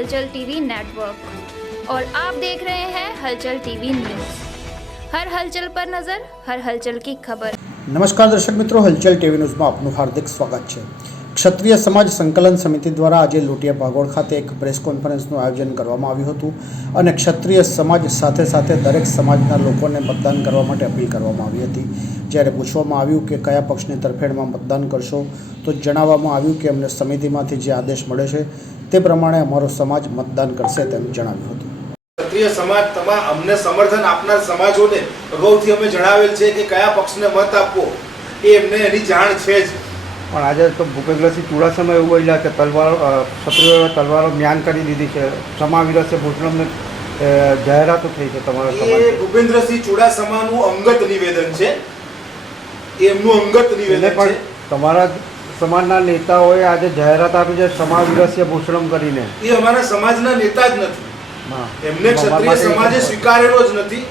हलचल TV network और आप देख रहे हैं हलचल टीवी न्यूज़। हर हलचल पर नजर, हर हलचल की खबर। नमस्कार दर्शक मित्रों, हलचल टीवी न्यूज़માં આપનું હાર્દિક સ્વાગત છે। ક્ષત્રિય સમાજ સંકલન સમિતિ દ્વારા આજે લોટિયા ભાગોળ ખાતે એક પ્રેસ કોન્ફરન્સનું આયોજન કરવામાં આવ્યું હતું અને ક્ષત્રિય સમાજ સાથે સાથે દરેક સમાજના લોકોને મતદાન કરવા માટે અપીલ કરવામાં આવી હતી। જ્યારે પૂછવામાં આવ્યું કે કયા પક્ષની તરફેણમાં મતદાન કરશો તો જણાવવામાં આવ્યું કે અમને સમિતિમાંથી જે આદેશ મળે છે તે પ્રમાણે અમારો સમાજ મતદાન કરશે તેમ જણાવ્યું હતું। ક્ષત્રિય સમાજ તમામ અમને સમર્થન આપનાર સમાજોને અગાઉથી અમે જણાવેલ છે કે કયા પક્ષને મત આપવો એ એમને એની જાણ છે જ। પણ આજે તો ભૂપેન્દ્રસિંહ ચુડાસમા એવું બોલ્યા કે ક્ષત્રિયોએ તલવારો મ્યાન કરી દીધી છે, સમાવિરસે ભૂષણમને જાહેરાતો થઈ છે તમારા સમાજ। એ ભૂપેન્દ્રસિંહ ચુડાસમાનું અંગત નિવેદન છે, એમનું અંગત નિવેદન છે। તમારા સમાજના નેતાઓએ આજે જાહેરાત આપી છે સમાવિરસ્ય ભૂષણમ કરીને। એ અમારા સમાજના નેતા જ નથી, એમને ક્ષત્રિય સમાજે સ્વીકારેલો જ નથી,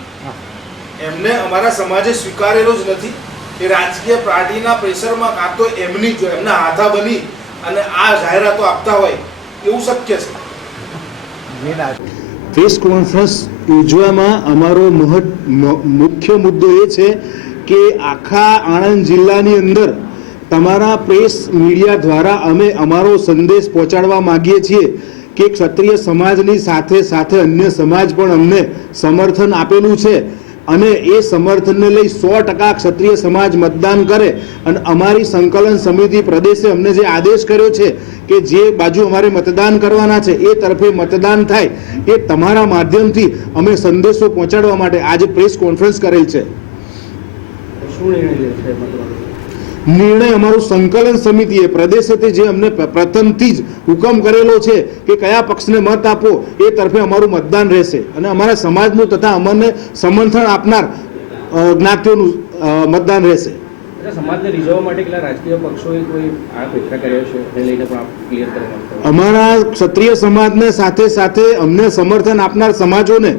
એમને અમારા સમાજે સ્વીકારેલો જ નથી। એ રાજકીય પાર્ટીના પ્રેશરમાં કાં તો એમની જો એમના હાથા બની અને આ જાહેરાતો આપતા હોય એવું શક્ય છે। પ્રેસ કોન્ફરન્સ યોજવામાં અમારો મુખ્ય મુદ્દો એ છે કે આખા આણંદ જિલ્લાની અંદર તમારા પ્રેસ મીડિયા દ્વારા અમે અમારો સંદેશ પહોંચાડવા માગીએ છીએ કે ક્ષત્રિય સમાજની સાથે સાથે અન્ય સમાજ પણ અમને સમર્થન આપેલું છે અને એ સમર્થનને લઈ 100% ક્ષત્રિય સમાજ મતદાન કરે અને અમારી સંકલન સમિતિ પ્રદેશે અમને જે આદેશ કર્યો છે કે જે બાજુ અમારે મતદાન કરવાના છે એ તરફે મતદાન થાય એ તમારા માધ્યમથી અમે સંદેશો પહોંચાડવા માટે આજે પ્રેસ કોન્ફરન્સ કરેલ છે। શું નિર્ણય છે? નિર્ણય અમારું સંકલન સમિતિએ પ્રદેશેથી જે અમને પ્રથમથી જ હુકમ કરેલો છે કે કયા પક્ષને મત આપો એ તરફે અમારું મતદાન રહેશે અને અમારા સમાજનું તથા અમને સમર્થન આપનાર જ્ઞાતિઓનું મતદાન રહેશે। સમાજને રીઝવવા માટે કેટલા રાજકીય પક્ષોએ કોઈ આ પ્રયત્ન કર્યો છે એને લઈને પણ આપ ક્લિયર કરવા માંગતો? અમારા ક્ષત્રિય સમાજને સાથે સાથે અમને સમર્થન આપનાર સમાજોને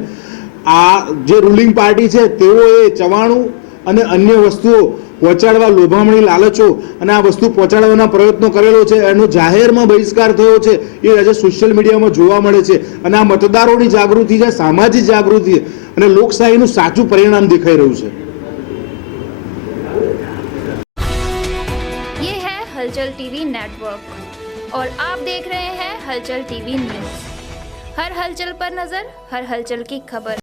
આ જે રૂલિંગ પાર્ટી છે તેઓએ ચવાણું અને અન્ય વસ્તુઓ પહોંચાડવા, લોભામણી લાલચો અને આ વસ્તુ પહોંચાડવાના પ્રયત્નો કરેલો છે, એનો જાહેરમાં બહિષ્કાર થયો છે એ આજે સોશિયલ મીડિયામાં જોવા મળે છે અને આ મતદારોની જાગૃતિ છે, સામાજિક જાગૃતિ અને લોકશાહીનું સાચું પરિણામ દેખાઈ રહ્યું છે। ये है हलचल टीवी नेटवर्क और आप देख रहे हैं हलचल टीवी न्यूज़। हर हलचल पर नजर, हर हलचल की खबर।